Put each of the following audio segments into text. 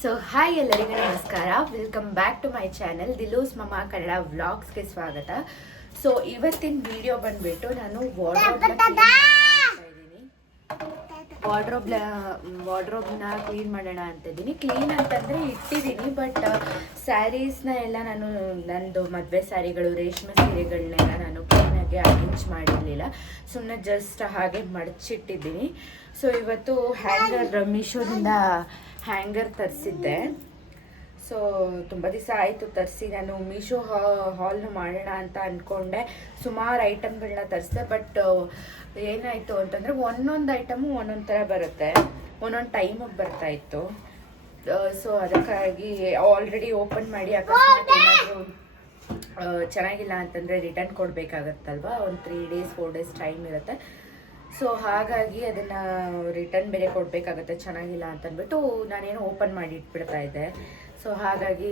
So hi ಎಲ್ಲರಿಗೂ ನಮಸ್ಕಾರ. Welcome back to my channel ದಿಲೂಸ್ ಮಮಾ ಕನ್ನಡ ವ್ಲಾಗ್ಸ್ಗೆ ಸ್ವಾಗತ. ಸೊ ಇವತ್ತಿನ ವಿಡಿಯೋ ಬಂದ್ಬಿಟ್ಟು ನಾನು ವಾರ್ಡ್ರೋಬ್ನ ಕ್ಲೀನ್ ಮಾಡೋಣ ಅಂತ ಇದ್ದೀನಿ. ಕ್ಲೀನ್ ಅಂತಂದರೆ ಇಟ್ಟಿದ್ದೀನಿ, ಬಟ್ ಸ್ಯಾರೀಸ್ನ ಎಲ್ಲ ನಾನು ನಂದು ಮದುವೆ ಸ್ಯಾರಿಗಳು ರೇಷ್ಮೆ ಸೀರೆಗಳನ್ನೆಲ್ಲ ನಾನು ಕ್ಲೀನಾಗಿ ಅರೇಂಜ್ ಮಾಡಿರಲಿಲ್ಲ. ಸುಮ್ಮನೆ ಜಸ್ಟ್ ಹಾಗೆ ಮಡಚಿಟ್ಟಿದ್ದೀನಿ. ಸೊ ಇವತ್ತು ಮೀಶೋದಿಂದ ಹ್ಯಾಂಗರ್ ತರಿಸಿದ್ದೆ. ಸೊ ತುಂಬ ದಿವಸ ಆಯಿತು ತರಿಸಿ. ನಾನು ಮೀಶೋ ಹಾಲ್ನ ಮಾಡೋಣ ಅಂತ ಅಂದ್ಕೊಂಡೆ. ಸುಮಾರು ಐಟಮ್ಗಳನ್ನ ತರಿಸಿದೆ, ಬಟ್ ಏನಾಯಿತು ಅಂತಂದರೆ ಒಂದೊಂದು ಐಟಮು ಒಂದೊಂದು ಥರ ಬರುತ್ತೆ, ಒಂದೊಂದು ಟೈಮಿಗೆ ಬರ್ತಾಯಿತ್ತು. ಸೊ ಅದಕ್ಕಾಗಿ ಆಲ್ರೆಡಿ ಓಪನ್ ಮಾಡಿ ಅಕಸ್ಮಾತ್ ಏನಾದರೂ ಚೆನ್ನಾಗಿಲ್ಲ ಅಂತಂದರೆ ರಿಟರ್ನ್ ಕೊಡಬೇಕಾಗತ್ತಲ್ವ. ಒಂದು 3 days 4 days ಟೈಮ್ ಇರುತ್ತೆ. ಸೊ ಹಾಗಾಗಿ ಅದನ್ನು ರಿಟರ್ನ್ ಬೇರೆ ಕೊಡಬೇಕಾಗತ್ತೆ ಚೆನ್ನಾಗಿಲ್ಲ ಅಂತಂದ್ಬಿಟ್ಟು ನಾನೇನು ಓಪನ್ ಮಾಡಿ ಇಟ್ಬಿಡ್ತಾ ಇದ್ದೆ. ಸೊ ಹಾಗಾಗಿ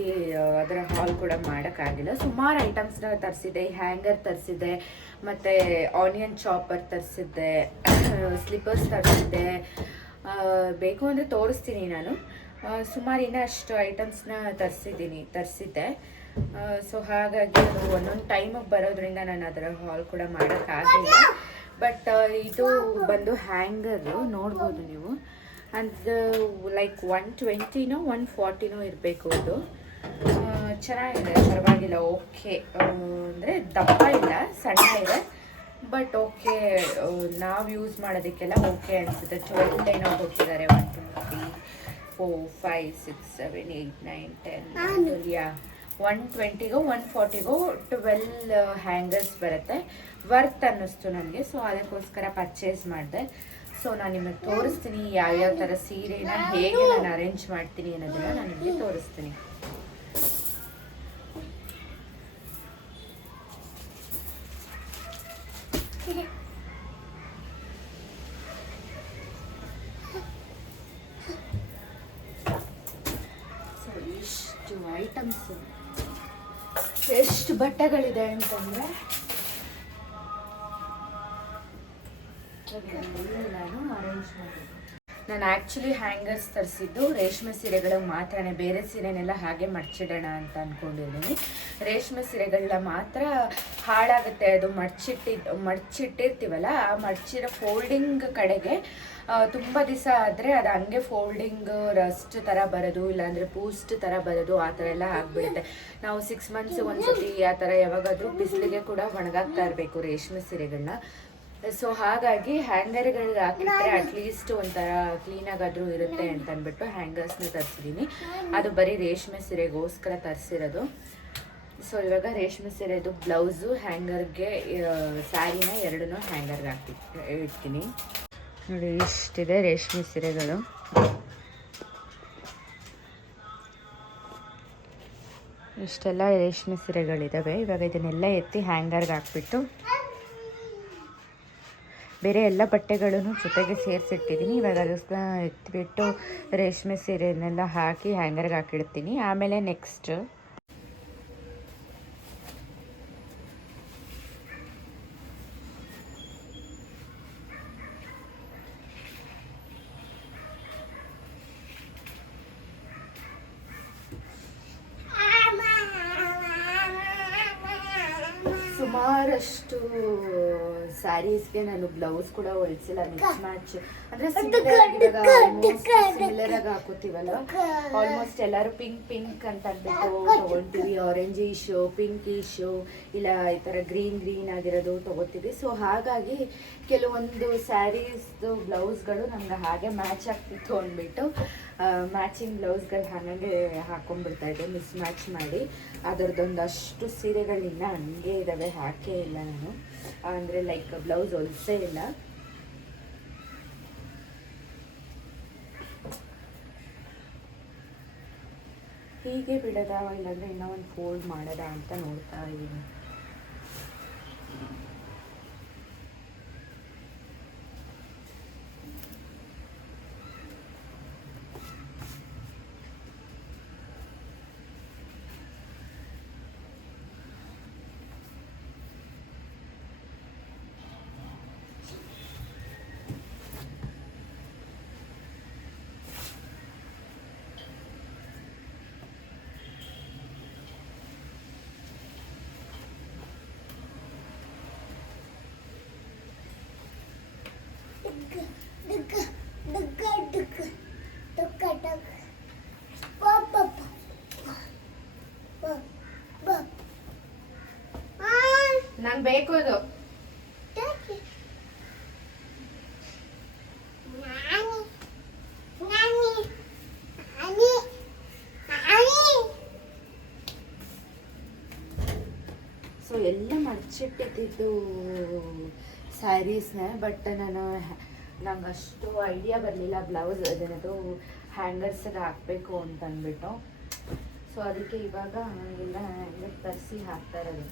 ಅದರ ಹಾಲ್ ಕೂಡ ಮಾಡೋಕ್ಕಾಗಿಲ್ಲ. ಸುಮಾರು ಐಟಮ್ಸ್ನ ತರಿಸಿದ್ದೆ. ಹ್ಯಾಂಗರ್ ತರಿಸಿದ್ದೆ, ಮತ್ತು ಆನಿಯನ್ ಚಾಪರ್ ತರಿಸಿದ್ದೆ, ಸ್ಲಿಪ್ಪರ್ಸ್ ತರಿಸಿದ್ದೆ. ಬೇಕು ಅಂದರೆ ತೋರಿಸ್ತೀನಿ ನಾನು. ಸುಮಾರು ಇನ್ನಷ್ಟು ಐಟಮ್ಸ್ನ ತರಿಸಿದ್ದೆ. ಸೊ ಹಾಗಾಗಿ ಅದು ಒಂದೊಂದು ಟೈಮಿಗೆ ಬರೋದ್ರಿಂದ ನಾನು ಅದರ ಹಾಲ್ ಕೂಡ ಮಾಡೋಕ್ಕಾಗಿಲ್ಲ. ಬಟ್ ಇದು ಬಂದು ಹ್ಯಾಂಗರು ನೋಡ್ಬೋದು ನೀವು. ಅದು ಲೈಕ್ 120ನೋ 140ನೋ ಇರಬೇಕು. ಅದು ಚೆನ್ನಾಗಿದೆ, ಪರವಾಗಿಲ್ಲ, ಓಕೆ. ಅಂದರೆ ದಪ್ಪ ಇಲ್ಲ, ಸಣ್ಣ ಇದೆ, ಬಟ್ ಓಕೆ. ನಾವು ಯೂಸ್ ಮಾಡೋದಕ್ಕೆಲ್ಲ ಓಕೆ ಅನಿಸುತ್ತೆ. 12 ಏನೋ ಕೊಟ್ಟಿದ್ದಾರೆ. 1 2 3 4 5 6 7 8 9 10 120ಗೋ 140ಗೋ 12 ಹ್ಯಾಂಗರ್ಸ್ ಬರುತ್ತೆ. ವರ್ತ್ ಅನ್ನಿಸ್ತು ನನಗೆ. ಸೊ ಅದಕ್ಕೋಸ್ಕರ ಪರ್ಚೇಸ್ ಮಾಡಿದೆ. ಸೊ ನಾನು ನಿಮಗೆ ತೋರಿಸ್ತೀನಿ ಯಾವ್ಯಾವ ಥರ ಸೀರೆನ ಹೇಗೆ ನಾನು ಅರೇಂಜ್ ಮಾಡ್ತೀನಿ ಅನ್ನೋದನ್ನು ನಾನು ನಿಮಗೆ ತೋರಿಸ್ತೀನಿ. ಸೊ ಇಷ್ಟು ಐಟಮ್ಸ್, ಎಷ್ಟು ಬಟ್ಟೆಗಳಿದೆ ಅಂತಂದರೆ ನಾನು ಆ್ಯಕ್ಚುಲಿ ಹ್ಯಾಂಗರ್ಸ್ ತರಿಸಿದ್ದು ರೇಷ್ಮೆ ಸೀರೆಗಳು ಮಾತ್ರನೇ. ಬೇರೆ ಸೀರೆನೆಲ್ಲ ಹಾಗೆ ಮಡ್ಚಿಡೋಣ ಅಂತ ಅಂದ್ಕೊಂಡಿದ್ದೀನಿ. ರೇಷ್ಮೆ ಸೀರೆಗಳನ್ನ ಮಾತ್ರ ಹಾಳಾಗುತ್ತೆ. ಅದು ಮಡ್ಚಿಟ್ಟಿರ್ತೀವಲ್ಲ, ಆ ಮಡ್ಚಿರೋ ಫೋಲ್ಡಿಂಗ್ ಕಡೆಗೆ ತುಂಬ ದಿವಸ ಆದರೆ ಅದು ಹಂಗೆ ಫೋಲ್ಡಿಂಗ್ ರಸ್ಟ್ ಥರ ಬರೋದು, ಇಲ್ಲಾಂದರೆ ಪೂಸ್ಟ್ ಥರ ಬರೋದು, ಆ ಥರ ಎಲ್ಲ ಆಗಿಬಿಡುತ್ತೆ. ನಾವು 6 months ಒಂದ್ಸತಿ ಆ ಥರ ಯಾವಾಗಾದರೂ ಬಿಸಿಲಿಗೆ ಕೂಡ ಒಣಗಾಕ್ತಾ ಇರಬೇಕು ರೇಷ್ಮೆ ಸೀರೆಗಳನ್ನ. ಸೊ ಹಾಗಾಗಿ ಹ್ಯಾಂಗರ್ಗಳಿಗೆ ಹಾಕಿದ್ರೆ ಅಟ್ಲೀಸ್ಟ್ ಒಂಥರ ಕ್ಲೀನಾಗಾದರೂ ಇರುತ್ತೆ ಅಂತ ಅಂದ್ಬಿಟ್ಟು ಹ್ಯಾಂಗರ್ಸ್ನ ತರಿಸಿದ್ದೀನಿ. ಅದು ಬರೀ ರೇಷ್ಮೆ ಸೀರೆಗೋಸ್ಕರ ತರಿಸಿರೋದು. ಸೊ ಇವಾಗ ರೇಷ್ಮೆ ಸೀರೆದು ಬ್ಲೌಸು ಹ್ಯಾಂಗರ್ಗೆ, ಸ್ಯಾರಿನ ಎರಡನ್ನೂ ಹ್ಯಾಂಗರ್ಗೆ ಇಡ್ತೀನಿ. ನೋಡಿ, ಇಷ್ಟಿದೆ ರೇಷ್ಮೆ ಸೀರೆಗಳು. ಇಷ್ಟೆಲ್ಲ ರೇಷ್ಮೆ ಸೀರೆಗಳಿದ್ದಾವೆ. ಇವಾಗ ಇದನ್ನೆಲ್ಲ ಎತ್ತಿ ಹ್ಯಾಂಗರ್ಗೆ ಹಾಕ್ಬಿಟ್ಟು ಬೇರೆ ಎಲ್ಲ ಬಟ್ಟೆಗಳನ್ನು ಜೊತೆಗೆ ಸೇರಿಸಿಟ್ಟಿದ್ದೀನಿ. ಇವಾಗ ಅದಕ್ಕೆ ಎತ್ತಿಬಿಟ್ಟು ರೇಷ್ಮೆ ಸೀರೆಯನ್ನೆಲ್ಲ ಹಾಕಿ ಹ್ಯಾಂಗರ್ಗೆ ಹಾಕಿಡ್ತೀನಿ. ಆಮೇಲೆ ನೆಕ್ಸ್ಟ್ ಸುಮಾರಷ್ಟು ಸ್ಯಾರೀಸ್ಗೆ ನಾನು ಬ್ಲೌಸ್ ಕೂಡ ಹೊಲಿಸಿಲ್ಲ. ಮಿಕ್ಸ್ ಮ್ಯಾಚ್ ಅಂದರೆ ಸಿಮಿಲರ್ ಆಗಿ ಹಾಕೋತೀವಲ್ಲ. ಆಲ್ಮೋಸ್ಟ್ ಎಲ್ಲರೂ ಪಿಂಕ್ ಅಂತ ಅಂದ್ಬಿಟ್ಟು ತೊಗೊಳ್ತೀವಿ. ಆರೆಂಜಿಶು, ಪಿಂಕಿಶು, ಇಲ್ಲ ಈ ಥರ ಗ್ರೀನ್ ಆಗಿರೋದು ತೊಗೋತೀವಿ. ಸೊ ಹಾಗಾಗಿ ಕೆಲವೊಂದು ಸ್ಯಾರೀಸ್ದು ಬ್ಲೌಸ್ಗಳು ನಮ್ಗೆ ಹಾಗೆ ಮ್ಯಾಚ್ ಆಗ್ತಿತ್ತು ಅಂದ್ಬಿಟ್ಟು ಮ್ಯಾಚಿಂಗ್ ಬ್ಲೌಸ್ಗಳು ಹಾಗೆ ಹಾಕೊಂಡ್ಬಿಡ್ತಾ ಇದ್ದೆ, ಮಿಸ್ ಮ್ಯಾಚ್ ಮಾಡಿ. ಅದರದ್ದೊಂದಷ್ಟು ಸೀರೆಗಳಿನ್ನ ಹಂಗೆ ಇದ್ದಾವೆ, ಹಾಕೇ ಇಲ್ಲ ನಾನು. ಅಂದರೆ ಲೈಕ್ ಬ್ಲೌಸ್ ಹೊಲಿಸೇ ಇಲ್ಲ. ಹೀಗೆ ಬಿಡೋದ, ಇಲ್ಲಾಂದರೆ ಇನ್ನೂ ಒಂದು ಫೋಲ್ಡ್ ಮಾಡೋದ ಅಂತ ನೋಡ್ತಾ ಇದ್ದೀನಿ. ಬೇಕು ಅದು. ಸೊ ಎಲ್ಲ ಮಡ್ಚಿಟ್ಟಿದ್ದು ಸ್ಯಾರೀಸ್ನ, ಬಟ್ ನಂಗೆ ಅಷ್ಟು ಐಡಿಯಾ ಬರಲಿಲ್ಲ ಬ್ಲೌಸ್ ಅದೇನದು ಹ್ಯಾಂಗರ್ಸ್ಗೆ ಹಾಕಬೇಕು ಅಂತ ಅಂದ್ಬಿಟ್ಟು. ಸೊ ಅದಕ್ಕೆ ಇವಾಗ ಎಲ್ಲ ಹ್ಯಾಂಗರ್ ತರಿಸಿ ಹಾಕ್ತಾ ಇರೋದು.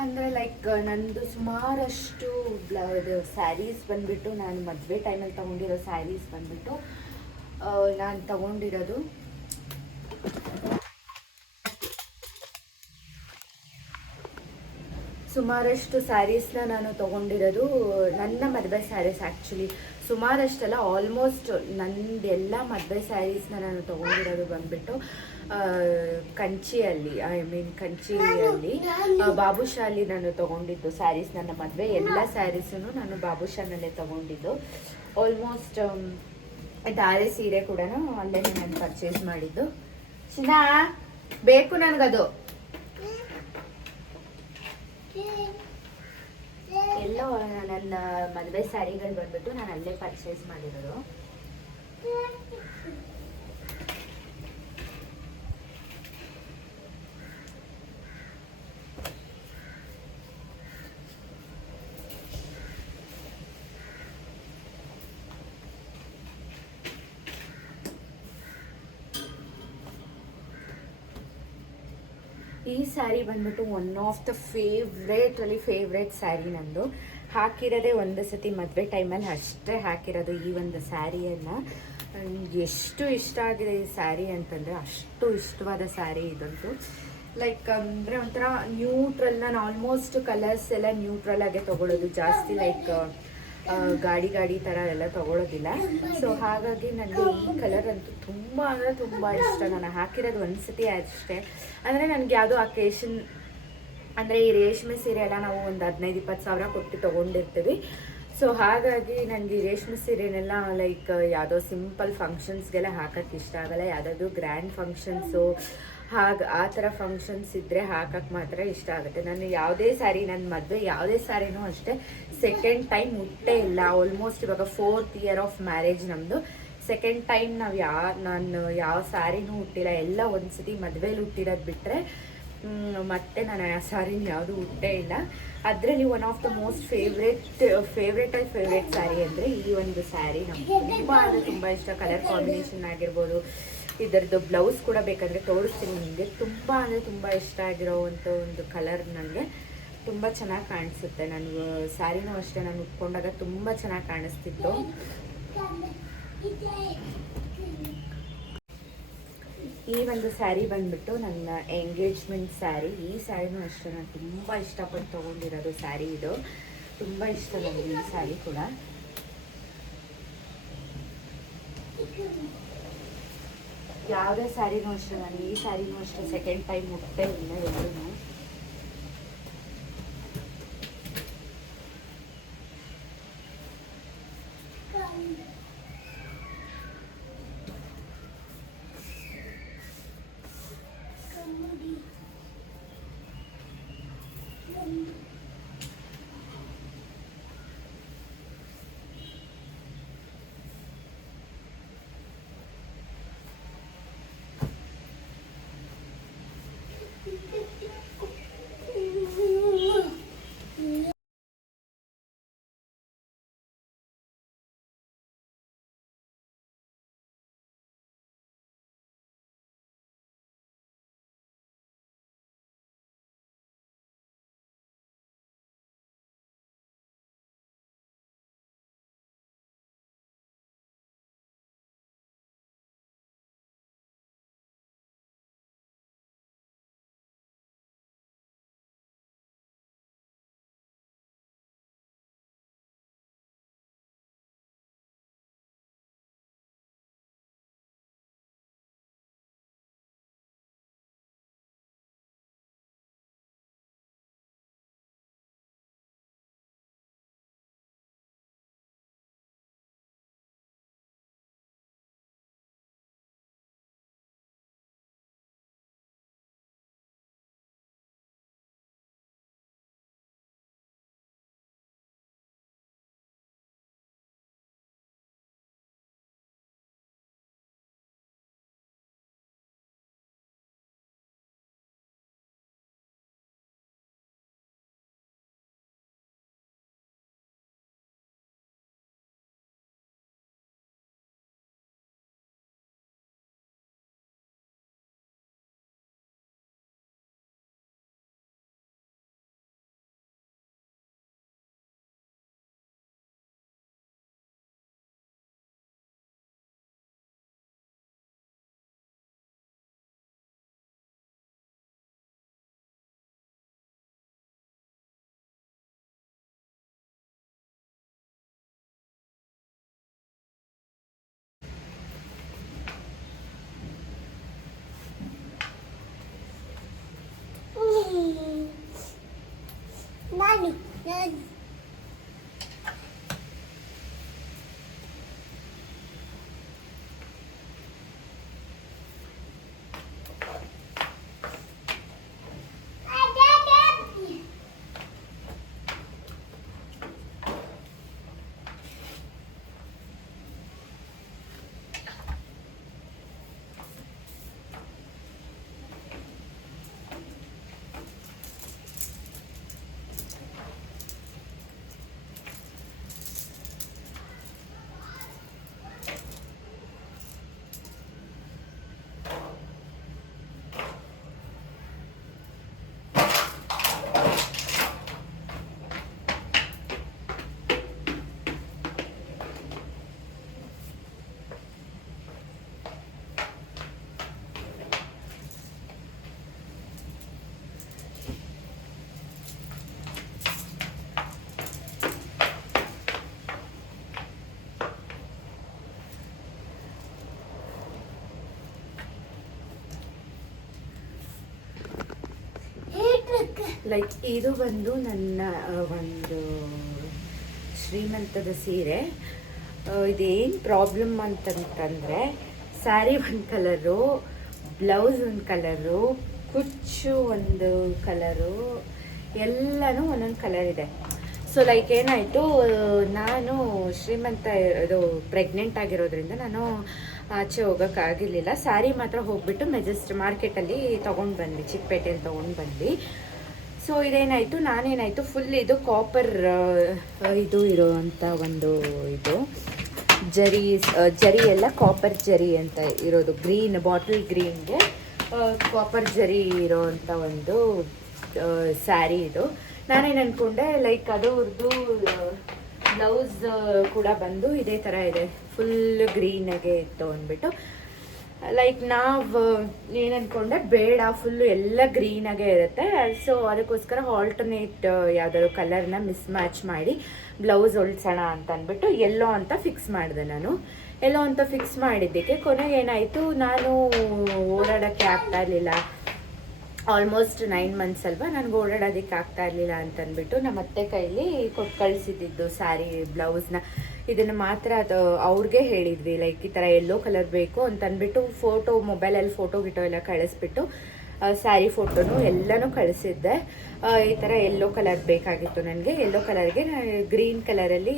ಅಂದರೆ ಲೈಕ್ ನಂದು ಸುಮಾರಷ್ಟು ಸ್ಯಾರೀಸ್ ಬಂದುಬಿಟ್ಟು ನಾನು ಮದುವೆ ಟೈಮಲ್ಲಿ ತೊಗೊಂಡಿರೋ ಸ್ಯಾರೀಸ್ ಬಂದುಬಿಟ್ಟು ನಾನು ತೊಗೊಂಡಿರೋದು ಸುಮಾರಷ್ಟು ಸ್ಯಾರೀಸ್ನ ನಾನು ತೊಗೊಂಡಿರೋದು ನನ್ನ ಮದುವೆ ಸ್ಯಾರೀಸ್. ಆ್ಯಕ್ಚುಲಿ ಸುಮಾರಷ್ಟಲ್ಲ, ಆಲ್ಮೋಸ್ಟ್ ನಂದೆಲ್ಲ ಮದುವೆ ಸ್ಯಾರೀಸ್ನ ನಾನು ತೊಗೊಂಡಿರೋದು ಬಂದುಬಿಟ್ಟು ಕಂಚಿಯಲ್ಲಿ, ಕಂಚಿಯಲ್ಲಿ ಬಾಬುಶಾಲಿ ನಾನು ತೊಗೊಂಡಿದ್ದು ಸ್ಯಾರೀಸ್. ನನ್ನ ಮದುವೆ ಎಲ್ಲ ಸ್ಯಾರೀಸೂ ನಾನು ಬಾಬುಶಾನಲ್ಲೇ ತೊಗೊಂಡಿದ್ದು. ಆಲ್ಮೋಸ್ಟ್ ಧಾರೆ ಸೀರೆ ಕೂಡ ಅಲ್ಲೇ ನಾನು ಪರ್ಚೇಸ್ ಮಾಡಿದ್ದು. ಚಿನ್ನ ಬೇಕು ನನಗದು. ಎಲ್ಲೋ ನನ್ನ ಮದುವೆ ಸ್ಯಾರಿಗಳು ಬಂದ್ಬಿಟ್ಟು ನಾನು ಅಲ್ಲೇ ಪರ್ಚೇಸ್ ಮಾಡಿರೋದು. ಈ ಸ್ಯಾರಿ ಬಂದ್ಬಿಟ್ಟು one of the favourite sari ನಂದು. ಹಾಕಿರೋದೇ ಒಂದು ಸತಿ ಮದುವೆ ಟೈಮಲ್ಲಿ ಅಷ್ಟೇ ಹಾಕಿರೋದು ಈ ಒಂದು ಸ್ಯಾರಿಯನ್ನು. ಎಷ್ಟು ಇಷ್ಟ ಆಗಿದೆ ಈ ಸ್ಯಾರಿ ಅಂತಂದರೆ ಅಷ್ಟು ಇಷ್ಟವಾದ ಸ್ಯಾರಿ ಇದಂತೂ. ಲೈಕ್ ಅಂದರೆ ಒಂಥರ ನ್ಯೂಟ್ರಲ್. ನಾನು ಆಲ್ಮೋಸ್ಟ್ ಕಲರ್ಸ್ ಎಲ್ಲ ನ್ಯೂಟ್ರಲ್ ಆಗೇ ತೊಗೊಳ್ಳೋದು ಜಾಸ್ತಿ, ಲೈಕ್ ಗಾಡಿ ಥರ ಎಲ್ಲ ತೊಗೊಳ್ಳೋದಿಲ್ಲ. ಸೊ ಹಾಗಾಗಿ ನನಗೆ ಈ ಕಲರ್ ಅಂತೂ ತುಂಬ ಅಂದರೆ ತುಂಬ ಇಷ್ಟ. ನಾನು ಹಾಕಿರೋದು ಒಂದು ಸತಿ ಅಷ್ಟೇ. ಅಂದರೆ ನನಗೆ ಯಾವುದೋ ಅಕೇಶನ್ ಅಂದರೆ ಈ ರೇಷ್ಮೆ ಸೀರೆ ಎಲ್ಲ ನಾವು ಒಂದು 15-20 ಸಾವಿರ ಕೊಟ್ಟು ತೊಗೊಂಡಿರ್ತೀವಿ. ಸೊ ಹಾಗಾಗಿ ನನಗೆ ಈ ರೇಷ್ಮೆ ಸೀರೆನೆಲ್ಲ ಲೈಕ್ ಯಾವುದೋ ಸಿಂಪಲ್ ಫಂಕ್ಷನ್ಸ್ಗೆಲ್ಲ ಹಾಕೋಕ್ಕೆ ಇಷ್ಟ ಆಗಲ್ಲ. ಯಾವುದಾದ್ರು ಗ್ರ್ಯಾಂಡ್ ಫಂಕ್ಷನ್ಸು ಆ ಥರ ಫಂಕ್ಷನ್ಸ್ ಇದ್ದರೆ ಹಾಕಕ್ಕೆ ಮಾತ್ರ ಇಷ್ಟ ಆಗುತ್ತೆ. ನಾನು ಯಾವುದೇ ಸ್ಯಾರಿ, ನನ್ನ ಮದುವೆ ಯಾವುದೇ ಸ್ಯಾರಿನೂ ಅಷ್ಟೇ ಸೆಕೆಂಡ್ ಟೈಮ್ ಉಟ್ಟೇ ಇಲ್ಲ. ಆಲ್ಮೋಸ್ಟ್ ಇವಾಗ 4th ಇಯರ್ ಆಫ್ ಮ್ಯಾರೇಜ್ ನಮ್ಮದು. ಸೆಕೆಂಡ್ ಟೈಮ್ ನಾನು ಯಾವ ಸ್ಯಾರಿನೂ ಉಟ್ಟಿಲ್ಲ. ಎಲ್ಲ ಒಂದು ಸತಿ ಮದುವೆಲಿ ಉಟ್ಟಿರೋದು ಬಿಟ್ಟರೆ ಮತ್ತೆ ನಾನು ಆ ಸ್ಯಾರಿನ ಯಾವುದೂ ಉಟ್ಟೇ ಇಲ್ಲ. ಅದರಲ್ಲಿ one of the most favourite sari ಅಂದರೆ ಈ ಒಂದು ಸ್ಯಾರಿ ನಮ್ಗೆ ತುಂಬ ಅಂದರೆ ತುಂಬ ಇಷ್ಟ. ಕಲರ್ ಕಾಂಬಿನೇಷನ್ ಆಗಿರ್ಬೋದು, ಇದರದ್ದು ಬ್ಲೌಸ್ ಕೂಡ ಬೇಕಾದರೆ ತೋರಿಸ್ತೀನಿ ನಿಮಗೆ. ತುಂಬ ಅಂದರೆ ತುಂಬ ಇಷ್ಟ ಆಗಿರೋವಂಥ ಒಂದು ಕಲರ್ ನನಗೆ ತುಂಬ ಚೆನ್ನಾಗಿ ಕಾಣಿಸುತ್ತೆ. ನಾನು ಸ್ಯಾರಿನೂ ಅಷ್ಟೇ ನಾನು ಉಟ್ಕೊಂಡಾಗ ತುಂಬ ಚೆನ್ನಾಗಿ ಕಾಣಿಸ್ತಿತ್ತು. ಈ ಒಂದು ಸ್ಯಾರಿ ಬಂದ್ಬಿಟ್ಟು ನನ್ನ ಎಂಗೇಜ್ಮೆಂಟ್ ಸ್ಯಾರಿ. ಈ ಸ್ಯಾರಿನೂ ಅಷ್ಟೇ ನಾನು ತುಂಬ ಇಷ್ಟಪಟ್ಟು ತೊಗೊಂಡಿರೋದು ಸ್ಯಾರಿ. ಇದು ತುಂಬ ಇಷ್ಟ ನನಗೆ ಈ ಸ್ಯಾರಿ ಕೂಡ. ಯಾವುದೇ ಸ್ಯಾರಿನೂ ಅಷ್ಟೇ, ನಾನು ಈ ಸ್ಯಾರಿನೂ ಅಷ್ಟೇ ಸೆಕೆಂಡ್ ಟೈಮ್ ಮುಟ್ಟೇ ಇಲ್ಲ ಎಲ್ಲೂ. ಲೈಕ್ ಇದು ಬಂದು ನನ್ನ ಒಂದು ಶ್ರೀಮಂತದ ಸೀರೆ. ಇದೇನು ಪ್ರಾಬ್ಲಮ್ ಅಂತಂತಂದರೆ ಸ್ಯಾರಿ ಒಂದು ಕಲರು, ಬ್ಲೌಸ್ ಒಂದು ಕಲರು, ಕುಚ್ಚು ಒಂದು ಕಲರು, ಎಲ್ಲನೂ ಒಂದೊಂದು ಕಲರ್ ಇದೆ. ಸೊ ಲೈಕ್ ಏನಾಯಿತು, ನಾನು ಶ್ರೀಮಂತ ಇದು ಪ್ರೆಗ್ನೆಂಟ್ ಆಗಿರೋದ್ರಿಂದ ನಾನು ಆಚೆ ಹೋಗೋಕ್ಕಾಗಿರಲಿಲ್ಲ. ಸ್ಯಾರಿ ಮಾತ್ರ ಹೋಗ್ಬಿಟ್ಟು ಮಾರ್ಕೆಟಲ್ಲಿ ತೊಗೊಂಡು ಬಂದ್ವಿ, ಚಿಕ್ಕಪೇಟೆಯಲ್ಲಿ ತೊಗೊಂಡು ಬಂದ್ವಿ. ಸೊ ಇದೇನಾಯಿತು, ನಾನೇನಾಯಿತು ಫುಲ್ ಇದು ಕಾಪರ್ ಇದು ಇರೋವಂಥ ಒಂದು ಇದು ಜರಿ ಎಲ್ಲ ಕಾಪರ್ ಜರಿ ಅಂತ ಇರೋದು, ಗ್ರೀನ್ ಬಾಟಲ್ ಗ್ರೀನ್ಗೆ ಕಾಪರ್ ಜರಿ ಇರೋವಂಥ ಒಂದು ಸ್ಯಾರಿ ಇದು. ನಾನೇನು ಅಂದ್ಕೊಂಡೆ ಲೈಕ್ ಅದರದ್ದು ಬ್ಲೌಸ್ ಕೂಡ ಬಂದು ಇದೇ ಥರ ಇದೆ, ಫುಲ್ ಗ್ರೀನಾಗೆ ಇತ್ತು ಅಂದ್ಬಿಟ್ಟು ಲೈಕ್ ನಾವು ಏನು ಅಂದ್ಕೊಂಡೆ ಬೇಡ ಫುಲ್ಲು ಎಲ್ಲ ಗ್ರೀನಾಗೇ ಇರುತ್ತೆ. ಸೊ ಅದಕ್ಕೋಸ್ಕರ ಆಲ್ಟರ್ನೇಟ್ ಯಾವುದಾದ್ರು ಕಲರ್ನ ಮಿಸ್ ಮ್ಯಾಚ್ ಮಾಡಿ ಬ್ಲೌಸ್ ಹೊಲ್ಸೋಣ ಅಂತ ಅಂದ್ಬಿಟ್ಟು ಎಲ್ಲೋ ಅಂತ ಫಿಕ್ಸ್ ಮಾಡಿದೆ. ನಾನು ಎಲ್ಲೋ ಅಂತ ಫಿಕ್ಸ್ ಮಾಡಿದ್ದಕ್ಕೆ ಕೊನೆಗೆ ಏನಾಯಿತು, ನಾನು ಓಡಾಡೋಕ್ಕೆ ಆಗ್ತಾ ಇರಲಿಲ್ಲ. ಆಲ್ಮೋಸ್ಟ್ 9 months ಅಲ್ವಾ, ನನಗೆ ಓಡಾಡೋದಕ್ಕೆ ಆಗ್ತಾ ಇರಲಿಲ್ಲ ಅಂತಂದ್ಬಿಟ್ಟು ನಮ್ಮ ಅತ್ತೆ ಕೈಲಿ ಕೊಟ್ಟು ಕಳಿಸಿದ್ದು ಸ್ಯಾರಿ ಬ್ಲೌಸ್ನ. ಇದನ್ನು ಮಾತ್ರ ಅದು ಅವ್ರಿಗೆ ಹೇಳಿದ್ವಿ, ಲೈಕ್ ಈ ಥರ ಎಲ್ಲೋ ಕಲರ್ ಬೇಕು ಅಂತಂದ್ಬಿಟ್ಟು ಫೋಟೋ ಮೊಬೈಲಲ್ಲಿ ಫೋಟೋ ಗಿಟೋ ಎಲ್ಲ ಕಳಿಸ್ಬಿಟ್ಟು ಸ್ಯಾರಿ ಫೋಟೋನು ಎಲ್ಲನೂ ಕಳಿಸಿದ್ದೆ. ಈ ಥರ ಎಲ್ಲೋ ಕಲರ್ ಬೇಕಾಗಿತ್ತು ನನಗೆ. ಎಲ್ಲೋ ಕಲರ್ಗೆ ಗ್ರೀನ್ ಕಲರಲ್ಲಿ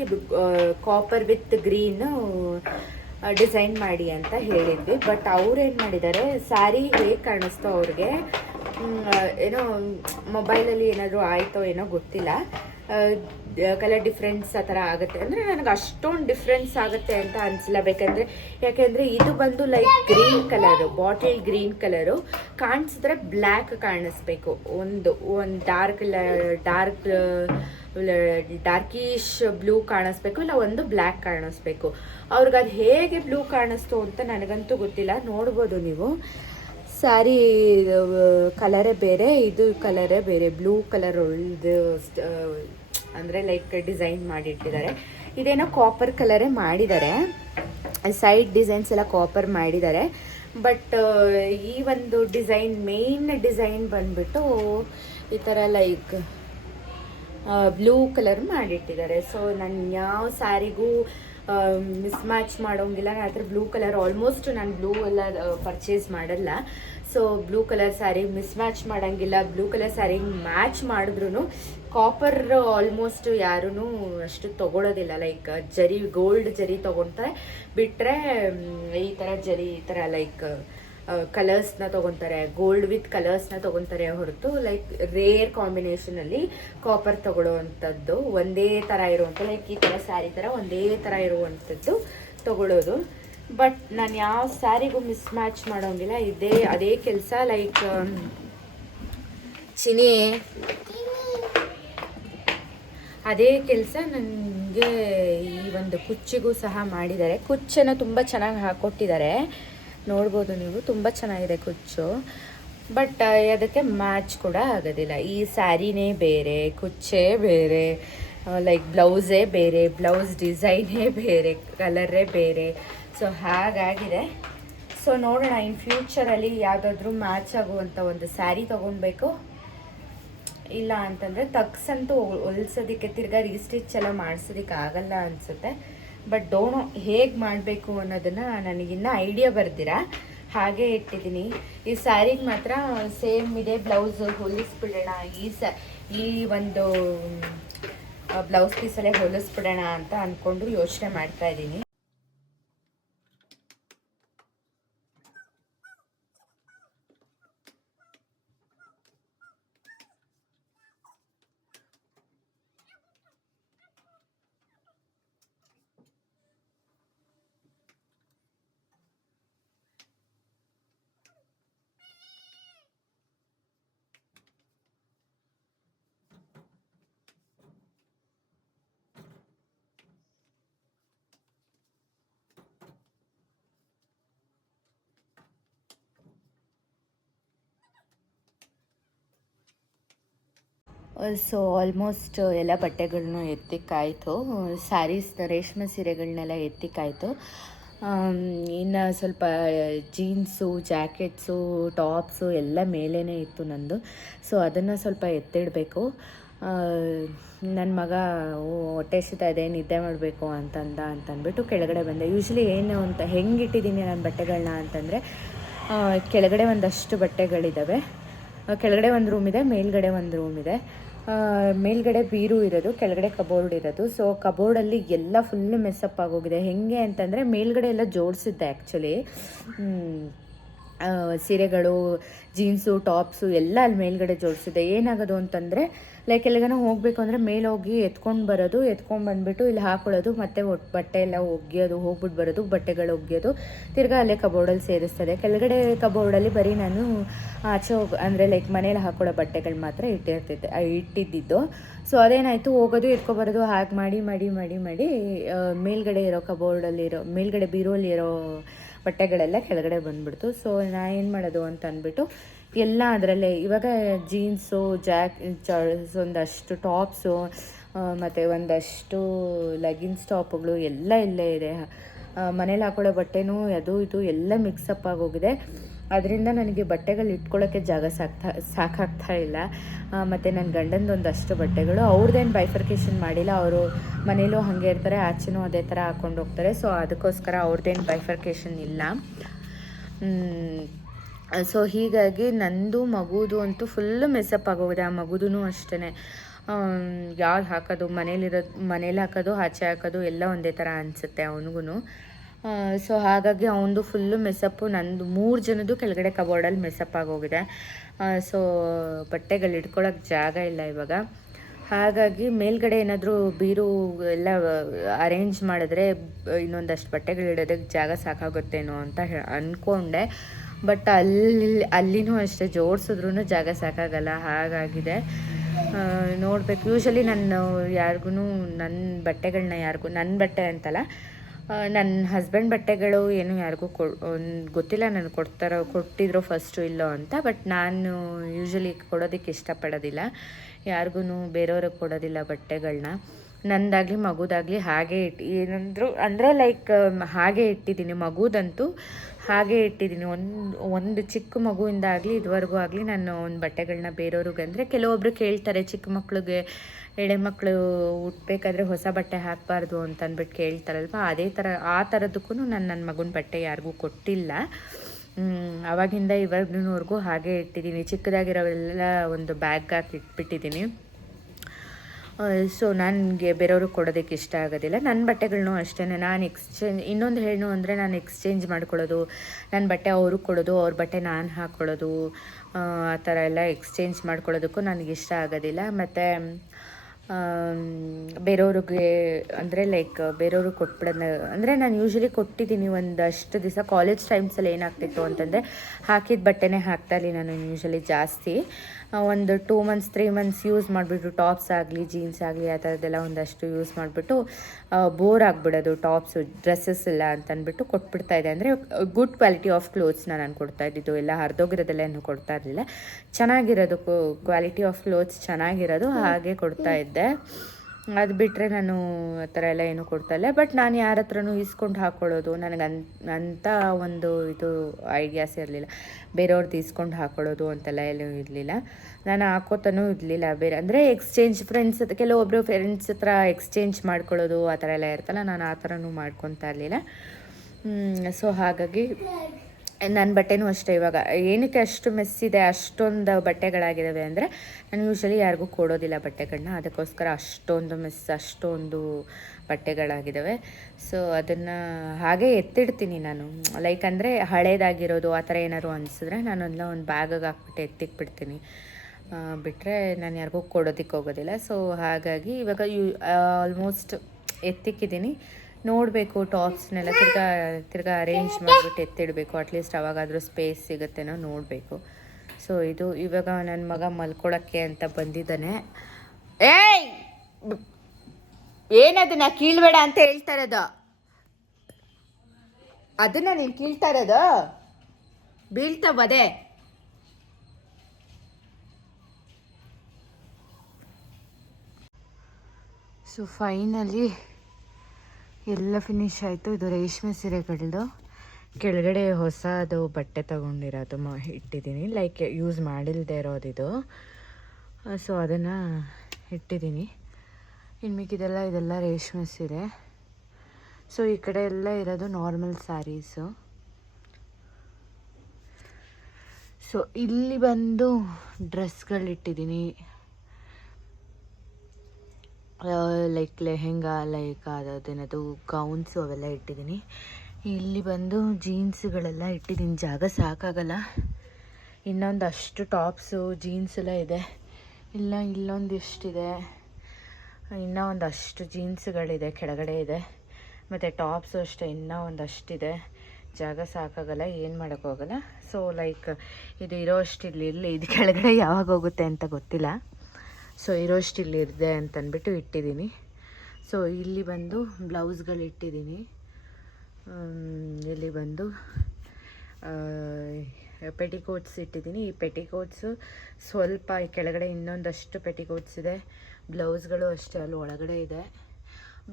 ಕಾಪರ್ ವಿತ್ ಗ್ರೀನು ಡಿಸೈನ್ ಮಾಡಿ ಅಂತ ಹೇಳಿದ್ವಿ. ಬಟ್ ಅವ್ರೇನು ಮಾಡಿದ್ದಾರೆ, ಸ್ಯಾರಿ ಹೇಗೆ ಕಾಣಿಸ್ತೋ ಅವ್ರಿಗೆ ಏನೋ ಮೊಬೈಲಲ್ಲಿ ಏನಾದರೂ ಆಯಿತೋ ಏನೋ ಗೊತ್ತಿಲ್ಲ, ಕಲರ್ ಡಿಫ್ರೆನ್ಸ್ ಆ ಥರ ಆಗುತ್ತೆ. ಅಂದರೆ ನನಗೆ ಅಷ್ಟೊಂದು ಡಿಫ್ರೆನ್ಸ್ ಆಗುತ್ತೆ ಅಂತ ಅನಿಸಿಲ್ಲ. ಯಾಕೆಂದರೆ ಇದು ಬಂದು like green colour, bottle green colour ಕಾಣಿಸಿದ್ರೆ ಬ್ಲ್ಯಾಕ್ ಕಾಣಿಸ್ಬೇಕು. ಒಂದು ಡಾರ್ಕಿಶ್ ಬ್ಲೂ ಕಾಣಿಸ್ಬೇಕು, ಇಲ್ಲ ಒಂದು ಬ್ಲ್ಯಾಕ್ ಕಾಣಿಸ್ಬೇಕು. ಅವ್ರಿಗೆ ಅದು ಹೇಗೆ ಬ್ಲೂ ಕಾಣಿಸ್ತು ಅಂತ ನನಗಂತೂ ಗೊತ್ತಿಲ್ಲ. ನೋಡ್ಬೋದು ನೀವು, ಸ್ಯಾರಿ ಕಲರೇ ಬೇರೆ, ಇದು ಕಲರೇ ಬೇರೆ, ಬ್ಲೂ ಕಲರ್ ಒಳ್ದು ಅಂದರೆ ಲೈಕ್ ಡಿಸೈನ್ ಮಾಡಿಟ್ಟಿದ್ದಾರೆ. ಇದೇನೋ ಕಾಪರ್ ಕಲರೇ ಮಾಡಿದ್ದಾರೆ, ಸೈಡ್ ಡಿಸೈನ್ಸ್ ಎಲ್ಲ ಕಾಪರ್ ಮಾಡಿದ್ದಾರೆ. ಬಟ್ ಈ ಒಂದು ಡಿಸೈನ್ ಮೇನ್ ಡಿಸೈನ್ ಬಂದ್ಬಿಟ್ಟು ಈ ಥರ ಲೈಕ್ ಬ್ಲೂ ಕಲರ್ ಮಾಡಿಟ್ಟಿದ್ದಾರೆ. ಸೊ ನಾನು ಯಾವ ಸ್ಯಾರಿಗೂ ಮಿಸ್ ಮ್ಯಾಚ್ ಮಾಡೋಂಗಿಲ್ಲ. ನನ್ನ ಹತ್ರ ಬ್ಲೂ ಕಲರ್ ಆಲ್ಮೋಸ್ಟ್ ನಾನು ಬ್ಲೂ ಎಲ್ಲ ಪರ್ಚೇಸ್ ಮಾಡಲ್ಲ. So blue colour sari miss match ಮಾಡೋಂಗಿಲ್ಲ. ಬ್ಲೂ ಕಲರ್ ಸ್ಯಾರಿ ಮ್ಯಾಚ್ ಮಾಡಿದ್ರೂ ಕಾಪರ್ ಆಲ್ಮೋಸ್ಟ್ ಯಾರೂ ಅಷ್ಟು ತೊಗೊಳೋದಿಲ್ಲ. ಲೈಕ್ ಜರಿ ಗೋಲ್ಡ್ ಜರಿ ತೊಗೊಳ್ತಾರೆ, ಬಿಟ್ಟರೆ ಈ ಥರ ಜರಿ ಈ ಥರ ಲೈಕ್ ಕಲರ್ಸ್ನ ತೊಗೊತಾರೆ, ಗೋಲ್ಡ್ ವಿತ್ ಕಲರ್ಸ್ನ ತೊಗೊತಾರೆ ಹೊರತು ಲೈಕ್ ರೇರ್ ಕಾಂಬಿನೇಷನಲ್ಲಿ ಕಾಪರ್ ತೊಗೊಳ್ಳೋವಂಥದ್ದು ಒಂದೇ ಥರ ಇರುವಂಥ ಲೈಕ್ ಈ ಥರ ಸ್ಯಾರಿ ಥರ ಒಂದೇ ಥರ ಇರುವಂಥದ್ದು ತೊಗೊಳ್ಳೋದು. ಬಟ್ ನಾನು ಯಾವ ಸ್ಯಾರಿಗೂ ಮಿಸ್ ಮ್ಯಾಚ್ ಮಾಡೋಂಗಿಲ್ಲ. ಅದೇ ಕೆಲಸ ಲೈಕ್ ಅದೇ ಕೆಲಸ ನನಗೆ ಈ ಒಂದು ಕುಚ್ಚಿಗೂ ಸಹ ಮಾಡಿದ್ದಾರೆ. ಕುಚ್ಚನ್ನು ತುಂಬ ಚೆನ್ನಾಗಿ ಹಾಕ್ಕೊಟ್ಟಿದ್ದಾರೆ, ನೋಡ್ಬೋದು ನೀವು, ತುಂಬ ಚೆನ್ನಾಗಿದೆ ಕುಚ್ಚು. ಬಟ್ ಅದಕ್ಕೆ ಮ್ಯಾಚ್ ಕೂಡ ಆಗೋದಿಲ್ಲ. ಈ ಸ್ಯಾರಿನೇ ಬೇರೆ, ಕುಚ್ಚೇ ಬೇರೆ, ಲೈಕ್ ಬ್ಲೌಸೇ ಬೇರೆ, ಬ್ಲೌಸ್ ಡಿಸೈನೇ ಬೇರೆ, ಕಲರೇ ಬೇರೆ. ಸೊ ಹಾಗಾಗಿದೆ. ಸೊ ನೋಡೋಣ ಇನ್ ಫ್ಯೂಚರಲ್ಲಿ ಯಾವುದಾದ್ರೂ ಮ್ಯಾಚ್ ಆಗುವಂಥ ಒಂದು ಸ್ಯಾರಿ ತೊಗೊಳ್ಬೇಕು. ಇಲ್ಲ ಅಂತಂದರೆ ತಗ್ಸಂತೂ ಹೊಲ್ಸೋದಕ್ಕೆ ತಿರ್ಗಾ ರೀಸ್ಟಿಚ್ ಎಲ್ಲ ಮಾಡಿಸೋದಕ್ಕೆ ಆಗಲ್ಲ ಅನಿಸುತ್ತೆ. ಬಟ್ ಡೋಣೋ ಹೇಗೆ ಮಾಡಬೇಕು ಅನ್ನೋದನ್ನು ನನಗಿನ್ನೂ ಐಡಿಯಾ ಬರ್ದಿರಾ ಹಾಗೆ ಇಟ್ಟಿದ್ದೀನಿ. ಈ ಸ್ಯಾರಿಗೆ ಮಾತ್ರ ಸೇಮ್ ಇದೆ ಬ್ಲೌಸ್ ಹೊಲಿಸ್ಬಿಡೋಣ, ಈ ಒಂದು ಬ್ಲೌಸ್ ಪೀಸಲ್ಲೇ ಹೊಲಿಸ್ಬಿಡೋಣ ಅಂತ ಅಂದ್ಕೊಂಡು ಯೋಚನೆ ಮಾಡ್ತಾ ಇದ್ದೀನಿ. ಸೊ ಆಲ್ಮೋಸ್ಟ್ ಎಲ್ಲ ಬಟ್ಟೆಗಳನ್ನೂ ಎತ್ತಿಕ್ಕಾಯಿತು. ಸ್ಯಾರೀಸ್ ರೇಷ್ಮೆ ಸೀರೆಗಳನ್ನೆಲ್ಲ ಎತ್ತಿಕ್ಕಾಯಿತು. ಇನ್ನು ಸ್ವಲ್ಪ ಜೀನ್ಸು, ಜಾಕೆಟ್ಸು, ಟಾಪ್ಸು ಎಲ್ಲ ಮೇಲೇ ಇತ್ತು ನಂದು. ಸೊ ಅದನ್ನು ಸ್ವಲ್ಪ ಎತ್ತಿಡಬೇಕು. ನನ್ನ ಮಗ ಹೊಟ್ಟೆ ಹಸಿತಾ ಇದೆ, ನಿದ್ದೆ ಮಾಡಬೇಕು ಅಂತಂದ್ಬಿಟ್ಟು ಕೆಳಗಡೆ ಬಂದೆ. ಯೂಶ್ವಲಿ ಏನು ಅಂತ ಹೆಂಗೆ ಇಟ್ಟಿದ್ದೀನಿ ನಾನು ಬಟ್ಟೆಗಳನ್ನ ಅಂತಂದರೆ, ಕೆಳಗಡೆ ಒಂದಷ್ಟು ಬಟ್ಟೆಗಳಿದ್ದಾವೆ. ಕೆಳಗಡೆ ಒಂದು ರೂಮ್ ಇದೆ, ಮೇಲ್ಗಡೆ ಒಂದು ರೂಮ್ ಇದೆ. ಮೇಲ್ಗಡೆ ಬೀರು ಇರೋದು, ಕೆಳಗಡೆ ಕಬೋರ್ಡ್ ಇರೋದು. ಸೊ ಕಬೋರ್ಡಲ್ಲಿ ಎಲ್ಲ ಫುಲ್ಲು ಮೆಸ್ಸಪ್ ಆಗೋಗಿದೆ. ಹೆಂಗೆ ಅಂತಂದರೆ ಮೇಲ್ಗಡೆ ಎಲ್ಲ ಜೋಡಿಸಿದ್ದೆ ಆ್ಯಕ್ಚುಲಿ. ಸೀರೆಗಳು, ಜೀನ್ಸು, ಟಾಪ್ಸು ಎಲ್ಲ ಅಲ್ಲಿ ಮೇಲ್ಗಡೆ ಜೋಡಿಸಿದೆ. ಏನಾಗೋದು ಅಂತಂದರೆ ಲೈಕ್ ಎಲ್ಲಿಗಾನ ಹೋಗಬೇಕು ಅಂದರೆ ಮೇಲೆ ಹೋಗಿ ಎತ್ಕೊಂಡು ಬಂದುಬಿಟ್ಟು ಇಲ್ಲಿ ಹಾಕೊಳ್ಳೋದು, ಮತ್ತು ಬಟ್ಟೆ ಎಲ್ಲ ಒಗೆಯೋದು, ಹೋಗ್ಬಿಟ್ಟು ಬರೋದು, ಬಟ್ಟೆಗಳು ಒಗೆಯೋದು, ತಿರ್ಗಾ ಅಲ್ಲೇ ಕಬೋರ್ಡಲ್ಲಿ ಸೇರಿಸ್ತದೆ. ಕೆಳಗಡೆ ಕಬೋರ್ಡಲ್ಲಿ ಬರೀ ನಾನು ಆಚೆ ಅಂದರೆ ಲೈಕ್ ಮನೇಲಿ ಹಾಕೊಳ್ಳೋ ಬಟ್ಟೆಗಳು ಮಾತ್ರ ಇಟ್ಟಿದ್ದಿದ್ದು. ಸೊ ಅದೇನಾಯಿತು, ಹೋಗೋದು ಎತ್ಕೊಬರೋದು ಹಾಗೆ ಮಾಡಿ ಮೇಲ್ಗಡೆ ಇರೋ ಕಬೋರ್ಡಲ್ಲಿರೋ ಮೇಲ್ಗಡೆ ಬೀರೋಲಿರೋ ಬಟ್ಟೆಗಳೆಲ್ಲ ಕೆಳಗಡೆ ಬಂದುಬಿಡ್ತು. ಸೊ ನಾ ಏನು ಮಾಡೋದು ಅಂತ ಅಂದ್ಬಿಟ್ಟು ಎಲ್ಲ ಅದರಲ್ಲೇ ಇವಾಗ ಜೀನ್ಸು, ಒಂದಷ್ಟು ಟಾಪ್ಸು ಮತ್ತು ಒಂದಷ್ಟು ಲೆಗಿನ್ಸ್ ಟಾಪ್ಗಳು ಎಲ್ಲ ಇಲ್ಲೇ ಇದೆ. ಮನೇಲಿ ಹಾಕೊಳ್ಳೋ ಬಟ್ಟೆನೂ ಅದು ಇದು ಎಲ್ಲ ಮಿಕ್ಸಪ್ ಆಗೋಗಿದೆ. ಅದರಿಂದ ನನಗೆ ಬಟ್ಟೆಗಳು ಇಟ್ಕೊಳ್ಳೋಕ್ಕೆ ಜಾಗ ಸಾಕಾಗ್ತಾ ಇಲ್ಲ. ಮತ್ತು ನನ್ನ ಗಂಡಂದು ಒಂದಷ್ಟು ಬಟ್ಟೆಗಳು ಅವ್ರದ್ದೇನು ಬೈಫರ್ಕೇಷನ್ ಮಾಡಿಲ್ಲ. ಅವರು ಮನೇಲೂ ಹಾಗೆ ಇರ್ತಾರೆ, ಆಚೆನೂ ಅದೇ ಥರ ಹಾಕ್ಕೊಂಡು ಹೋಗ್ತಾರೆ. ಸೊ ಅದಕ್ಕೋಸ್ಕರ ಅವ್ರದ್ದೇನು ಬೈಫರ್ಕೇಷನ್ ಇಲ್ಲ. ಸೊ ಹೀಗಾಗಿ ನಂದು ಮಗುದು ಅಂತೂ ಫುಲ್ಲು ಮೆಸ್ಸಪ್ ಆಗೋಗಿದೆ. ಆ ಮಗುದೂ ಅಷ್ಟೇ ಯಾವ್ದು ಹಾಕೋದು, ಮನೇಲಿ ಹಾಕೋದು, ಆಚೆ ಹಾಕೋದು ಎಲ್ಲ ಒಂದೇ ಥರ ಅನಿಸುತ್ತೆ ಅವನಿಗೂ. ಸೊ ಹಾಗಾಗಿ ಅವನದು ಫುಲ್ಲು ಮೆಸ್ಸಪ್ಪು. ನಂದು 3 ಜನದ್ದು ಕೆಳಗಡೆ ಕಬೋರ್ಡಲ್ಲಿ ಮೆಸ್ಸಪ್ ಆಗೋಗಿದೆ. ಸೊ ಬಟ್ಟೆಗಳು ಇಟ್ಕೊಳ್ಳೋಕೆ ಜಾಗ ಇಲ್ಲ ಇವಾಗ. ಹಾಗಾಗಿ ಮೇಲ್ಗಡೆ ಏನಾದರೂ ಬೀರು ಎಲ್ಲ ಅರೇಂಜ್ ಮಾಡಿದ್ರೆ ಇನ್ನೊಂದಷ್ಟು ಬಟ್ಟೆಗಳು ಇಡೋದಕ್ಕೆ ಜಾಗ ಸಾಕಾಗುತ್ತೇನೋ ಅಂತ ಅಂದ್ಕೊಂಡೆ. ಬಟ್ ಅಲ್ಲಿನೂ ಅಷ್ಟೇ ಜೋಡಿಸಿದ್ರೂ ಜಾಗ ಸಾಕಾಗಲ್ಲ, ಹಾಗಾಗಿದೆ. ನೋಡಬೇಕು. ಯೂಶ್ವಲಿ ನಾನು ಯಾರಿಗೂ ನನ್ನ ಬಟ್ಟೆಗಳನ್ನ ನನ್ನ ಬಟ್ಟೆ ಅಂತಲ್ಲ, ನನ್ನ ಹಸ್ಬೆಂಡ್ ಬಟ್ಟೆಗಳು ಏನು ಯಾರಿಗೂ ಗೊತ್ತಿಲ್ಲ ನನಗೆ ಕೊಟ್ಟಿದ್ರು ಫಸ್ಟು ಇಲ್ಲೋ ಅಂತ. ಬಟ್ ನಾನು ಯೂಶ್ವಲಿ ಕೊಡೋದಕ್ಕೆ ಇಷ್ಟಪಡೋದಿಲ್ಲ, ಯಾರಿಗೂ ಬೇರೆಯವ್ರಿಗೆ ಕೊಡೋದಿಲ್ಲ ಬಟ್ಟೆಗಳನ್ನ. ನಂದಾಗಲಿ ಮಗುದಾಗಲಿ ಹಾಗೆ ಏನಂದ್ರು ಅಂದರೆ ಲೈಕ್ ಹಾಗೆ ಇಟ್ಟಿದ್ದೀನಿ. ಮಗುದಂತೂ ಹಾಗೆ ಇಟ್ಟಿದ್ದೀನಿ. ಒಂದು ಚಿಕ್ಕ ಮಗುವಿಂದ ಆಗಲಿ ಇದುವರೆಗೂ ಆಗಲಿ ನಾನು ಒಂದು ಬಟ್ಟೆಗಳನ್ನ ಬೇರೆಯವ್ರಿಗೆ ಅಂದರೆ ಕೆಲವೊಬ್ಬರು ಕೇಳ್ತಾರೆ, ಚಿಕ್ಕ ಮಕ್ಳಿಗೆ ಎಳೆ ಮಕ್ಕಳು ಹುಟ್ಟಬೇಕಾದ್ರೆ ಹೊಸ ಬಟ್ಟೆ ಹಾಕಬಾರ್ದು ಅಂತ ಅಂದ್ಬಿಟ್ಟು ಕೇಳ್ತಾರಲ್ವ, ಆ ಥರದಕ್ಕೂ ನನ್ನ ಮಗನ ಬಟ್ಟೆ ಯಾರಿಗೂ ಕೊಟ್ಟಿಲ್ಲ. ಆವಾಗಿಂದ ಇವಾಗಿನವರೆಗೂ ಹಾಗೆ ಇಟ್ಟಿದ್ದೀನಿ. ಚಿಕ್ಕದಾಗಿರೋವೆಲ್ಲ ಒಂದು ಬ್ಯಾಗ್ ಹಾಕಿ ಇಟ್ಬಿಟ್ಟಿದ್ದೀನಿ. ಸೊ ನನಗೆ ಬೇರೆಯವ್ರಿಗೆ ಕೊಡೋದಕ್ಕೆ ಇಷ್ಟ ಆಗೋದಿಲ್ಲ. ನನ್ನ ಬಟ್ಟೆಗಳನ್ನೂ ಅಷ್ಟೇ ನಾನು ಇನ್ನೊಂದು ಹೇಳು ಅಂದರೆ ನಾನು ಎಕ್ಸ್ಚೇಂಜ್ ಮಾಡ್ಕೊಳ್ಳೋದು, ನನ್ನ ಬಟ್ಟೆ ಅವ್ರಿಗೆ ಕೊಡೋದು, ಅವ್ರ ಬಟ್ಟೆ ನಾನು ಹಾಕ್ಕೊಳ್ಳೋದು, ಆ ಥರ ಎಲ್ಲ ಎಕ್ಸ್ಚೇಂಜ್ ಮಾಡ್ಕೊಳ್ಳೋದಕ್ಕೂ ನನಗೆ ಇಷ್ಟ ಆಗೋದಿಲ್ಲ. ಮತ್ತು ಬೇರೆಯವ್ರಿಗೆ ಅಂದರೆ ಲೈಕ್ ಬೇರೆಯವ್ರಿಗೆ ಕೊಟ್ಬಿಡೋದು ಅಂದರೆ ನಾನು ಯೂಶ್ವಲಿ ಕೊಟ್ಟಿದ್ದೀನಿ. ಒಂದಷ್ಟು ದಿವಸ ಕಾಲೇಜ್ ಟೈಮ್ಸಲ್ಲಿ ಏನಾಗ್ತಿತ್ತು ಅಂತಂದರೆ ಹಾಕಿದ ಬಟ್ಟೆನೇ ಹಾಕ್ತಾಯಿರಲಿ ನಾನು ಯೂಶ್ವಲಿ ಜಾಸ್ತಿ. ಒಂದು 2 months 3 months ಯೂಸ್ ಮಾಡಿಬಿಟ್ಟು ಟಾಪ್ಸ್ ಆಗಲಿ ಜೀನ್ಸ್ ಆಗಲಿ ಆ ಥರದ್ದೆಲ್ಲ ಒಂದಷ್ಟು ಯೂಸ್ ಮಾಡಿಬಿಟ್ಟು ಬೋರ್ ಆಗಿಬಿಡೋದು, ಟಾಪ್ಸು ಡ್ರೆಸ್ಸಸ್ ಎಲ್ಲ ಅಂತಂದ್ಬಿಟ್ಟು ಕೊಟ್ಬಿಡ್ತಾಯಿದ್ದೆ. ಅಂದರೆ ಗುಡ್ ಕ್ವಾಲಿಟಿ ಆಫ್ ಕ್ಲೋತ್ಸ್ನ ನಾನು ಕೊಡ್ತಾಯಿದ್ದಿದ್ದು, ಎಲ್ಲ ಹರಿದೋಗಿರೋದೆಲ್ಲ ಏನು ಕೊಡ್ತಾ ಇರಲಿಲ್ಲ. ಚೆನ್ನಾಗಿರೋದು ಕ್ವಾಲಿಟಿ ಆಫ್ ಕ್ಲೋತ್ಸ್ ಚೆನ್ನಾಗಿರೋದು ಹಾಗೆ ಕೊಡ್ತಾಯಿದ್ದೆ. ಅದು ಬಿಟ್ಟರೆ ನಾನು ಆ ಥರ ಎಲ್ಲ ಏನೂ ಕೊಡ್ತಾಯಿಲ್ಲ. ಬಟ್ ನಾನು ಯಾರ ಹತ್ರನೂ ಇಸ್ಕೊಂಡು ಹಾಕ್ಕೊಳ್ಳೋದು ನನಗೆ ಅಂಥ ಒಂದು ಇದು ಐಡಿಯಾಸ್ ಇರಲಿಲ್ಲ. ಬೇರೆಯವ್ರದ್ದು ಇಸ್ಕೊಂಡು ಹಾಕ್ಕೊಳ್ಳೋದು ಅಂತೆಲ್ಲ ಎಲ್ಲೂ ಇರಲಿಲ್ಲ. ನಾನು ಹಾಕೋತನೂ ಇರಲಿಲ್ಲ. ಬೇರೆ ಅಂದರೆ ಎಕ್ಸ್ಚೇಂಜ್ ಫ್ರೆಂಡ್ಸ್ ಕೆಲವೊಬ್ಬರು ಫ್ರೆಂಡ್ಸ್ ಹತ್ರ ಎಕ್ಸ್ಚೇಂಜ್ ಮಾಡ್ಕೊಳ್ಳೋದು ಆ ಥರ ಎಲ್ಲ ಇರ್ತಲ್ಲ, ನಾನು ಆ ಥರನೂ ಮಾಡ್ಕೊತಾ ಇರಲಿಲ್ಲ. ಸೊ ಹಾಗಾಗಿ ನನ್ನ ಬಟ್ಟೆನೂ ಅಷ್ಟೇ. ಇವಾಗ ಏನಕ್ಕೆ ಅಷ್ಟು ಮೆಸ್ಸಿದೆ, ಅಷ್ಟೊಂದು ಬಟ್ಟೆಗಳಾಗಿದ್ದಾವೆ ಅಂದರೆ ನಾನು ಯೂಶ್ವಲಿ ಯಾರಿಗೂ ಕೊಡೋದಿಲ್ಲ ಬಟ್ಟೆಗಳನ್ನ, ಅದಕ್ಕೋಸ್ಕರ ಅಷ್ಟೊಂದು ಅಷ್ಟೊಂದು ಬಟ್ಟೆಗಳಾಗಿದ್ದಾವೆ. ಸೊ ಅದನ್ನು ಹಾಗೆ ಎತ್ತಿಡ್ತೀನಿ ನಾನು. ಲೈಕ್ ಅಂದರೆ ಹಳೇದಾಗಿರೋದು ಆ ಥರ ಏನಾದ್ರು ಅನಿಸಿದ್ರೆ ನಾನೆಲ್ಲ ಒಂದು ಬ್ಯಾಗಿಗೆ ಹಾಕ್ಬಿಟ್ಟು ಎತ್ತಿಕ್ಬಿಡ್ತೀನಿ. ಬಿಟ್ಟರೆ ನಾನು ಯಾರಿಗೂ ಕೊಡೋದಕ್ಕೆ ಹೋಗೋದಿಲ್ಲ. ಸೊ ಹಾಗಾಗಿ ಇವಾಗ ಆಲ್ಮೋಸ್ಟ್ ಎತ್ತಿಕ್ಕಿದ್ದೀನಿ. ನೋಡಬೇಕು ಟಾಪ್ಸ್ನೆಲ್ಲ ತಿರ್ಗಾ ಅರೇಂಜ್ ಮಾಡಿಬಿಟ್ಟು ಎತ್ತಿಡಬೇಕು. ಅಟ್ಲೀಸ್ಟ್ ಅವಾಗಾದರೂ ಸ್ಪೇಸ್ ಸಿಗುತ್ತೇನೋ ನೋಡಬೇಕು. ಸೊ ಇದು ಇವಾಗ ನನ್ನ ಮಗ ಮಲ್ಕೊಳಕ್ಕೆ ಅಂತ ಬಂದಿದ್ದಾನೆ. ಏಯ್ ಏನದನ್ನ ಕೀಳ್ಬೇಡ ಅಂತ ಹೇಳ್ತಾ ಇರೋದು? ಅದನ್ನ ನೀನು ಕೀಳ್ತಾ ಇರೋದು? ಬೀಳ್ತಾವದೆ. ಸೊ ಫೈನಲಿ ಎಲ್ಲ ಫಿನಿಶ್ ಆಯಿತು. ಇದು ರೇಷ್ಮೆ ಸೀರೆಗಳದ್ದು ಕೆಳಗಡೆ ಹೊಸದು ಬಟ್ಟೆ ತೊಗೊಂಡಿರೋದು ಇಟ್ಟಿದ್ದೀನಿ, ಲೈಕ್ ಯೂಸ್ ಮಾಡಿಲ್ಲದೆ ಇರೋದಿದು. ಸೊ ಅದನ್ನು ಇಟ್ಟಿದ್ದೀನಿ. ಇನ್ನು ಮಿಕ್ಕಿದೆಲ್ಲ ರೇಷ್ಮೆ ಸೀರೆ. ಸೊ ಈ ಕಡೆ ಎಲ್ಲ ಇರೋದು ನಾರ್ಮಲ್ ಸ್ಯಾರೀಸು. ಸೊ ಇಲ್ಲಿ ಬಂದು ಡ್ರೆಸ್ಗಳಿಟ್ಟಿದ್ದೀನಿ, ಲೈಕ್ ಲೆಹೆಂಗಾ, ಲೈಕ್ ಅದೇನದು ಗೌನ್ಸು ಅವೆಲ್ಲ ಇಟ್ಟಿದ್ದೀನಿ. ಇಲ್ಲಿ ಬಂದು ಜೀನ್ಸ್ಗಳೆಲ್ಲ ಇಟ್ಟಿದ್ದೀನಿ, ಜಾಗ ಸಾಕಾಗಲ್ಲ. ಇನ್ನೊಂದಷ್ಟು ಟಾಪ್ಸು ಜೀನ್ಸ್ ಎಲ್ಲ ಇದೆ. ಇಲ್ಲೊಂದಿಷ್ಟಿದೆ, ಇನ್ನೂ ಒಂದಷ್ಟು ಜೀನ್ಸ್ಗಳಿದೆ ಕೆಳಗಡೆ ಇದೆ. ಮತ್ತು ಟಾಪ್ಸು ಅಷ್ಟೇ ಇನ್ನೂ ಒಂದಷ್ಟಿದೆ. ಜಾಗ ಸಾಕಾಗಲ್ಲ, ಏನು ಮಾಡೋಕ್ಕೋಗಲ್ಲ. ಸೊ ಲೈಕ್ ಇದು ಇರೋ ಅಷ್ಟು ಇಲ್ಲಿ ಇದು ಕೆಳಗಡೆ ಯಾವಾಗ ಹೋಗುತ್ತೆ ಅಂತ ಗೊತ್ತಿಲ್ಲ. ಸೊ ಇರೋಷ್ಟು ಇಲ್ಲಿದೆ ಅಂತಂದ್ಬಿಟ್ಟು ಇಟ್ಟಿದ್ದೀನಿ. ಸೊ ಇಲ್ಲಿ ಬಂದು ಬ್ಲೌಸ್ಗಳು ಇಟ್ಟಿದ್ದೀನಿ. ಇಲ್ಲಿ ಬಂದು ಪೆಟಿಕೋಟ್ಸ್ ಇಟ್ಟಿದ್ದೀನಿ. ಈ ಪೆಟಿಕೋಟ್ಸು ಸ್ವಲ್ಪ ಕೆಳಗಡೆ ಇನ್ನೊಂದಷ್ಟು ಪೆಟಿಕೋಟ್ಸ್ ಇದೆ. ಬ್ಲೌಸ್ಗಳು ಅಷ್ಟೇ ಅಲ್ಲಿ ಒಳಗಡೆ ಇದೆ.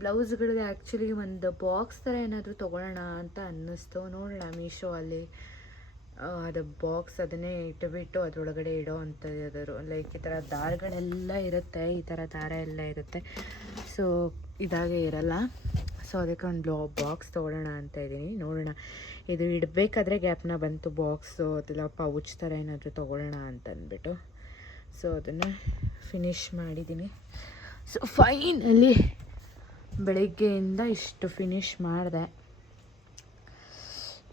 ಬ್ಲೌಸ್ಗಳಿಗೆ ಆ್ಯಕ್ಚುಲಿ ಒಂದು ಬಾಕ್ಸ್ ಥರ ಏನಾದರೂ ತೊಗೊಳ್ಳೋಣ ಅಂತ ಅನ್ನಿಸ್ತು. ನೋಡೋಣ ಮೀಶೋ ಅಲ್ಲಿ ಅದು ಬಾಕ್ಸ್ ಅದನ್ನೇ ಇಟ್ಟುಬಿಟ್ಟು ಅದರೊಳಗಡೆ ಇಡೋ ಅಂಥದ್ದು. ಲೈಕ್ ಈ ಥರ ದಾರಗಳೆಲ್ಲ ಇರುತ್ತೆ, ಈ ಥರ ದಾರ ಎಲ್ಲ ಇರುತ್ತೆ. ಸೊ ಇದಾಗೆ ಇರಲ್ಲ. ಸೊ ಅದಕ್ಕೆ ಒಂದು ಬಾಕ್ಸ್ ತೊಗೊಳ್ಳೋಣ ಅಂತ ಇದ್ದೀನಿ. ನೋಡೋಣ, ಇದು ಇಡಬೇಕಾದ್ರೆ ಗ್ಯಾಪ್ನ ಬಂತು ಬಾಕ್ಸು ಅದೆಲ್ಲ ಪೌಚ್ ಥರ ಏನಾದರೂ ತೊಗೊಳ್ಳೋಣ ಅಂತ ಅಂದ್ಬಿಟ್ಟು. ಸೊ ಅದನ್ನು ಫಿನಿಷ್ ಮಾಡಿದ್ದೀನಿ. ಸೊ ಫೈನಲಿ ಬೆಳಗ್ಗೆಯಿಂದ ಇಷ್ಟು ಫಿನಿಷ್ ಮಾಡಿದೆ.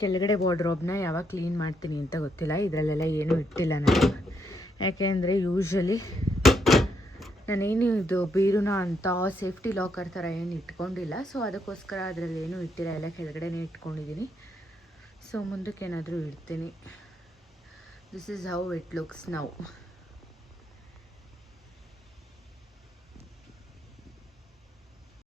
ಕೆಳಗಡೆ ವಾರ್ಡ್ರೋಬ್ನ ಯಾವಾಗ ಕ್ಲೀನ್ ಮಾಡ್ತೀನಿ ಅಂತ ಗೊತ್ತಿಲ್ಲ. ಇದರಲ್ಲೆಲ್ಲ ಏನೂ ಇಟ್ಟಿಲ್ಲ ನಾನು, ಯಾಕೆಂದರೆ ಯೂಶ್ವಲಿ ನಾನೇನು ಇದು ಬೀರುನ ಅಂತ ಸೇಫ್ಟಿ ಲಾಕರ್ ಥರ ಏನು ಇಟ್ಕೊಂಡಿಲ್ಲ. ಸೊ ಅದಕ್ಕೋಸ್ಕರ ಅದರಲ್ಲಿ ಏನೂ ಇಟ್ಟಿಲ್ಲ, ಎಲ್ಲ ಕೆಳಗಡೆನೇ ಇಟ್ಕೊಂಡಿದ್ದೀನಿ. ಸೊ ಮುಂದಕ್ಕೆ ಏನಾದರೂ ಇಡ್ತೀನಿ. This is how it looks now.